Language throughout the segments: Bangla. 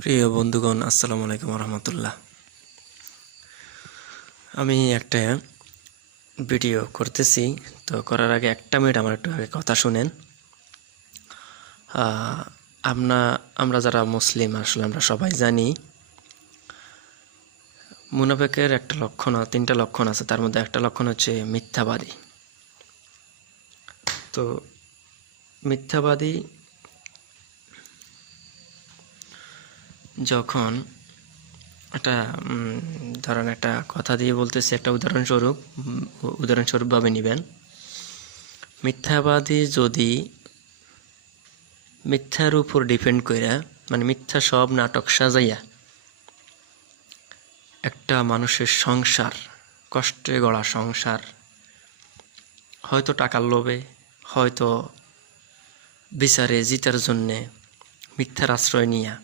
প্রিয় বন্ধুগণ, আসসালামু আলাইকুম রহমতুল্লাহ আমি একটা ভিডিও করতেছি, তো করার আগে একটা মিনিট আমার একটু আগে কথা শুনেন। আমরা আমরা যারা মুসলিম, আসলে আমরা সবাই জানি, মুনাফেকের একটা লক্ষণ, তিনটা লক্ষণ আছে, তার মধ্যে একটা লক্ষণ হচ্ছে মিথ্যাবাদী। তো মিথ্যাবাদী যখন একটা ধরেন একটা কথা দিয়ে বলতেছে, একটা উদাহরণস্বরূপ উদাহরণস্বরূপভাবে নেবেন। মিথ্যাবাদী যদি মিথ্যার উপর ডিপেন্ড কইরা মানে মিথ্যা সব নাটক সাজাইয়া একটা মানুষের সংসার, কষ্টে গড়া সংসার, হয়তো টাকার লোভে, হয়তো বিচারে, জিতার জন্যে মিথ্যার আশ্রয় নিয়া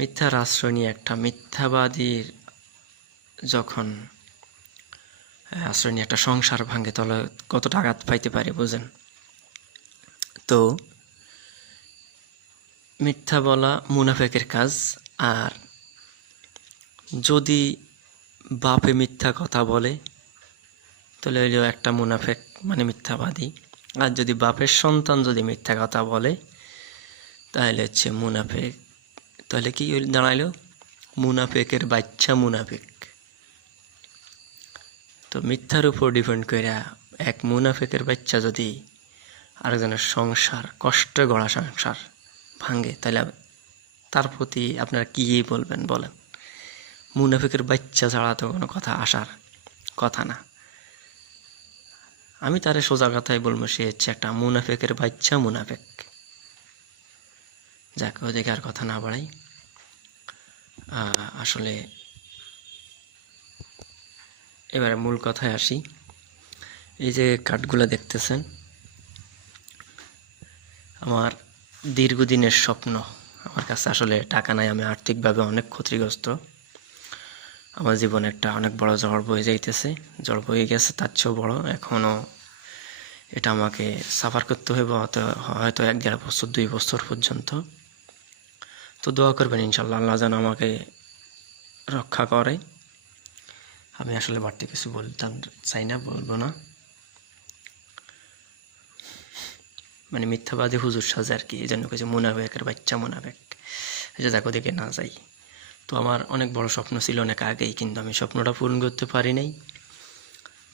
মিথ্যার আশ্রয় নিয়ে একটা মিথ্যাবাদীর যখন আশ্রয় নিয়ে একটা সংসার ভাঙে, তাহলে কতটা আঘাত পাইতে পারে, বুঝেন? তো মিথ্যা বলা মুনাফেকের কাজ, আর যদি বাপে মিথ্যা কথা বলে, তাহলে হইলেও একটা মুনাফেক মানে মিথ্যাবাদী। আর যদি বাপের সন্তান যদি মিথ্যা কথা বলে, তাহলে হচ্ছে মুনাফেক তাহলে কি দাঁড়াইলো। মুনাফেকের বাচ্চা মুনাফেক। তো মিথ্যার উপর ডিপেন্ড কইরা এক মুনাফেকের বাচ্চা যদি আরেকজনের সংসার, কষ্ট গড়া সংসার ভাঙে, তাহলে তার প্রতি আপনারা কী বলবেন? বলেন। মুনাফেকের বাচ্চা ছাড়া তো কোনো কথা আসার কথা না। আমি তারে সোজা কথাই বলব, সে হচ্ছে একটা মুনাফেকের বাচ্চা মুনাফেক। যাক ওদিকে আর কথা না বাড়াই আসলে এবারে মূল কথায় আসি। এই যে কাঠগুলো দেখতেছেন, আমার দীর্ঘদিনের স্বপ্ন, আমার কাছে আসলে টাকা নাই, আমি আর্থিকভাবে অনেক ক্ষতিগ্রস্ত। আমার জীবনে একটা অনেক বড় ঝড় বয়ে যাইতেছে। ঝড় বয়ে গেছে, তার চেয়েও বড়। এখনও এটা আমাকে সাফার করতে হবে হয়তো হয়তো এক দেড় বছর, দুই বছর পর্যন্ত। তো দোয়া করবেন ইনশাল্লাহ আল্লাহ যেন আমাকে রক্ষা করে। আমি আসলে বাড়তি কিছু বলতাম, চাই না, বলব না। মানে মিথ্যাবাদী হুজুর সাজে আর কি, এই জন্য কিছু মোনাবেকের বাচ্চা মোনাবেক যে দেখো দিকে না যাই। তো আমার অনেক বড় স্বপ্ন ছিল অনেক আগেই, কিন্তু আমি স্বপ্নটা পূরণ করতে পারি নাই।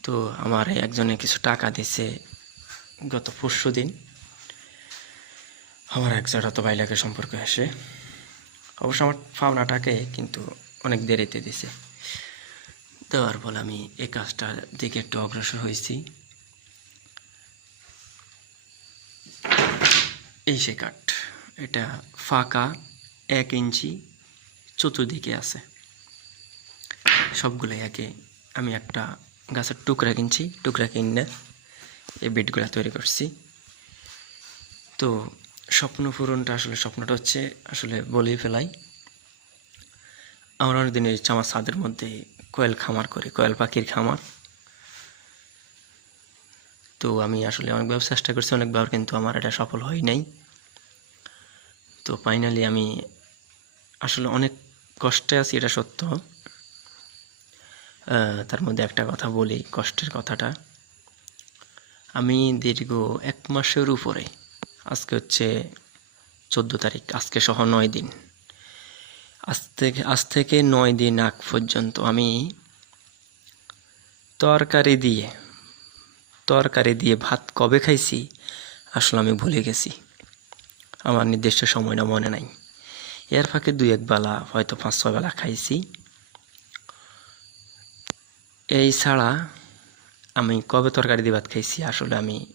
তো আমার একজনে কিছু টাকা দিছে গত পরশু দিন আমার এক জায়গা তো বাইলাকে সম্পর্ক আসে। অবশ্য আমার পাওনাটাকে কিন্তু অনেক দেরিতে দিছে। দেওয়ার ফলে আমি এই কাজটার দিকে একটু অগ্রসর হয়েছি। এই সে কাঠ, এটা ফাঁকা, এক ইঞ্চি চতুর্দিকে আছে। সবগুলো একে আমি একটা গাছের টুকরা কিনছি, টুকরা কিনে এই বেডগুলো তৈরি করছি। তো স্বপ্ন পূরণটা আসলে স্বপ্নটা হচ্ছে আসলে বলেই ফেলাই। আমার অনেক দিনের ইচ্ছা আমার ছাদের মধ্যে কোয়েল খামার করি, কোয়েল পাখির খামার। তো আমি আসলে অনেকবার চেষ্টা করছি, অনেকবার কিন্তু আমার এটা সফল হয় নাই। তো ফাইনালি আমি আসলে অনেক কষ্টে আছি, এটা সত্য। তার মধ্যে একটা কথা বলি, কষ্টের কথাটা। আমি দীর্ঘ এক মাসের উপরে আজকে হচ্ছে চোদ্দ তারিখ, আজকে সহ নয় দিন। আজ থেকে আজ থেকে নয় দিন আগ পর্যন্ত আমি তরকারি দিয়ে তরকারি দিয়ে ভাত কবে খাইছি আসলে আমি ভুলে গেছি। আমার নির্দিষ্ট সময়টা মনে নাই। এর ফাঁকে দুই এক বেলা, হয়তো পাঁচ ছয় বেলা খাইছি। এই ছাড়া আমি কবে তরকারি দিয়ে ভাত খাইছি আসলে আমি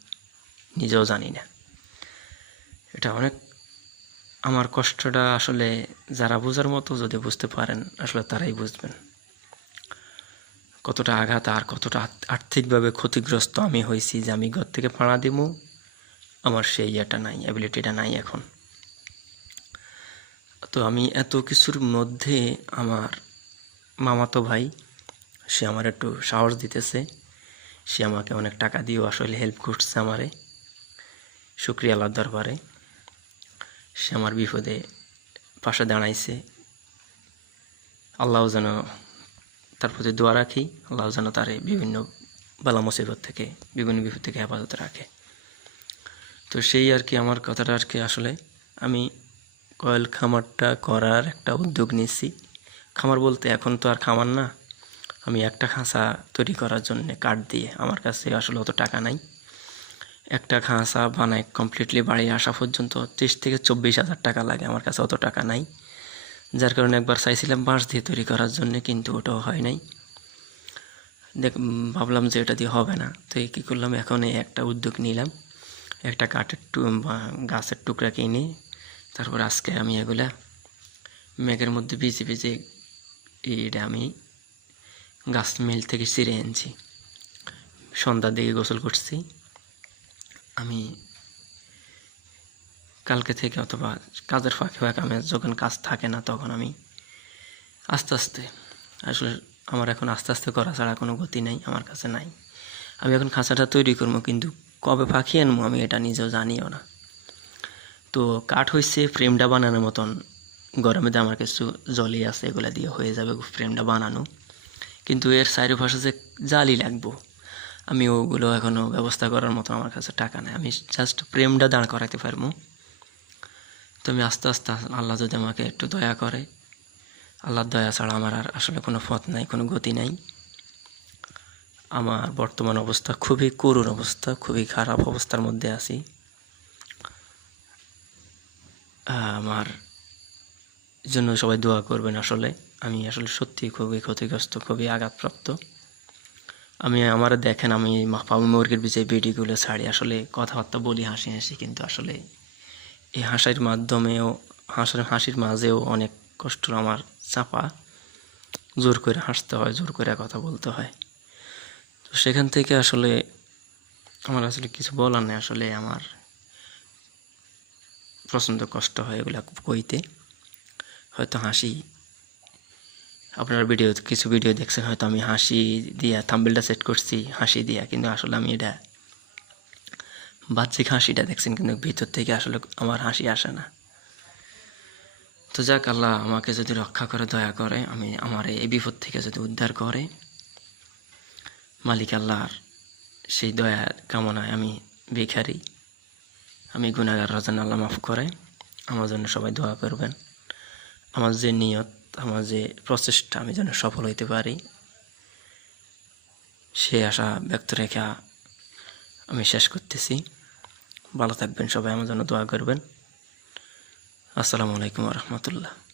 নিজেও জানি না। এটা অনেক আমার কষ্টটা আসলে যারা বোঝার মতো যদি বুঝতে পারেন, আসলে তারাই বুঝবেন। কতটা আঘাত আর কতটা আর্থিকভাবে ক্ষতিগ্রস্ত আমি হয়েছি যে আমি ঘর থেকে ভাড়া দিব আমার সেই ইয়েটা নাই অ্যাবিলিটিটা নাই এখন। তো আমি এত কিছুর মধ্যে আমার মামাতো ভাই, সে আমার একটু সাহস দিতেছে, সে আমাকে অনেক টাকা দিয়েও আসলে হেল্প করছে আমারে। শুক্রিয়া আল্লাহর দরবারে। সে আমার বিপদে পাশে দাঁড়াইছে। আল্লাহ যেন তার প্রতি দোয়া রাখি। আল্লাহ যেন তার বিভিন্ন বালা মুসিবত থেকে, বিভিন্ন বিপদ থেকে হেফাজত রাখে। তো সেই আর কি আমার কথাটা আর কি আসলে। আমি কয়েল খামারটা করার একটা উদ্যোগ নিয়েছি। খামার বলতে এখন তো আর খামার না। আমি একটা খাঁচা তৈরি করার জন্য কাঠ দিয়ে আমার কাছে আসলে অত টাকা নাই। একটা খাঁচা বানায় কমপ্লিটলি বাড়ি আসা পর্যন্ত ত্রিশ থেকে চব্বিশ হাজার টাকা লাগে, আমার কাছে অত টাকা নাই। যার কারণে একবার চাইছিলাম বাঁশ দিয়ে তৈরি করার জন্য, কিন্তু ওটাও হয় নাই। দেখ ভাবলাম যে এটা দিয়ে হবে না। তো এই কী করলাম, এখন এই একটা উদ্যোগ নিলাম। একটা কাঠের গাছের টুকরা কিনে, তারপর আজকে আমি এগুলা মেঘের মধ্যে ভিজে ভিজে এটা আমি গাছ মিল থেকে ছিঁড়ে এনেছি। সন্ধ্যার দিকে গোসল করছি। আমি কালকে থেকে অথবা কাজের ফাঁকে ফাঁকে আমি যখন কাজ থাকে না তখন আমি আস্তে আস্তে, আসলে আমার এখন আস্তে আস্তে করা ছাড়া কোনো গতি নেই, আমার কাছে নাই। আমি এখন খাঁচাটা তৈরি করব, কিন্তু কবে পাখি আনব আমি এটা নিজেও জানিও না। তো কাঠ হয়েছে ফ্রেমটা বানানোর মতন গরমে দিয়ে আমার কিছু জলি আছে, এগুলো দিয়ে হয়ে যাবে ফ্রেমটা বানানো। কিন্তু এর চারিপাশে যে জালি লাগবো আমি ওগুলো এখনও ব্যবস্থা করার মতো আমার কাছে টাকা নেই। আমি জাস্ট প্রেমটা দাঁড় করাতে পারব। তো আমি আস্তে আস্তে আল্লাহ যদি আমাকে একটু দয়া করে, আল্লাহর দয়া ছাড়া আমার আর আসলে কোনো পথ নাই, কোনো গতি নাই। আমার বর্তমান অবস্থা খুবই করুণ অবস্থা, খুবই খারাপ অবস্থার মধ্যে আছি। আমার জন্য সবাই দোয়া করবেন আসলে। আমি আসলে সত্যি খুবই ক্ষতিগ্রস্ত, খুবই আঘাতপ্রাপ্ত। আমি আমার দেখেন, আমি মাপাবু মুরগির বিজয় ভিডিওগুলো ছাড়ি। আসলে কথাবার্তা বলি হাসি হাসি, কিন্তু আসলে এই হাসির মাধ্যমেও, হাসির হাসির মাঝেও অনেক কষ্ট আমার চাপা। জোর করে হাসতে হয়, জোর করে কথা বলতে হয়। তো সেখান থেকে আসলে আমার আসলে কিছু বলার নেই। আসলে আমার প্রচণ্ড কষ্ট হয় এগুলা কইতে। হয়তো হাসি আপনার ভিডিও কিছু ভিডিও দেখছেন, হয়তো আমি হাসি দিয়া থাম্বেলটা সেট করছি, হাসি দিয়া, কিন্তু আসলে আমি এটা বাহ্যিক হাসিটা দেখছেন, কিন্তু ভিতর থেকে আসলে আমার হাসি আসে না। তো যাক, আল্লাহ আমাকে যদি রক্ষা করে, দয়া করে, আমি আমার এই বিপদ থেকে যদি উদ্ধার করে, মালিক আল্লাহর সেই দয়া কামনায় আমি ভিখারি। আমি গুণাগার রাজান, আল্লাহ মাফ করে। আমার জন্য সবাই দোয়া করবেন। আমার যে নিয়ত আমার যে প্রচেষ্টা, আমি যেন সফল হইতে পারি, সে আশা ব্যক্ত রেখা আমি শেষ করতেছি। ভালো থাকবেন সবাই, আমার জন্য দোয়া করবেন। আসসালামু আলাইকুম রহমতুল্লাহ।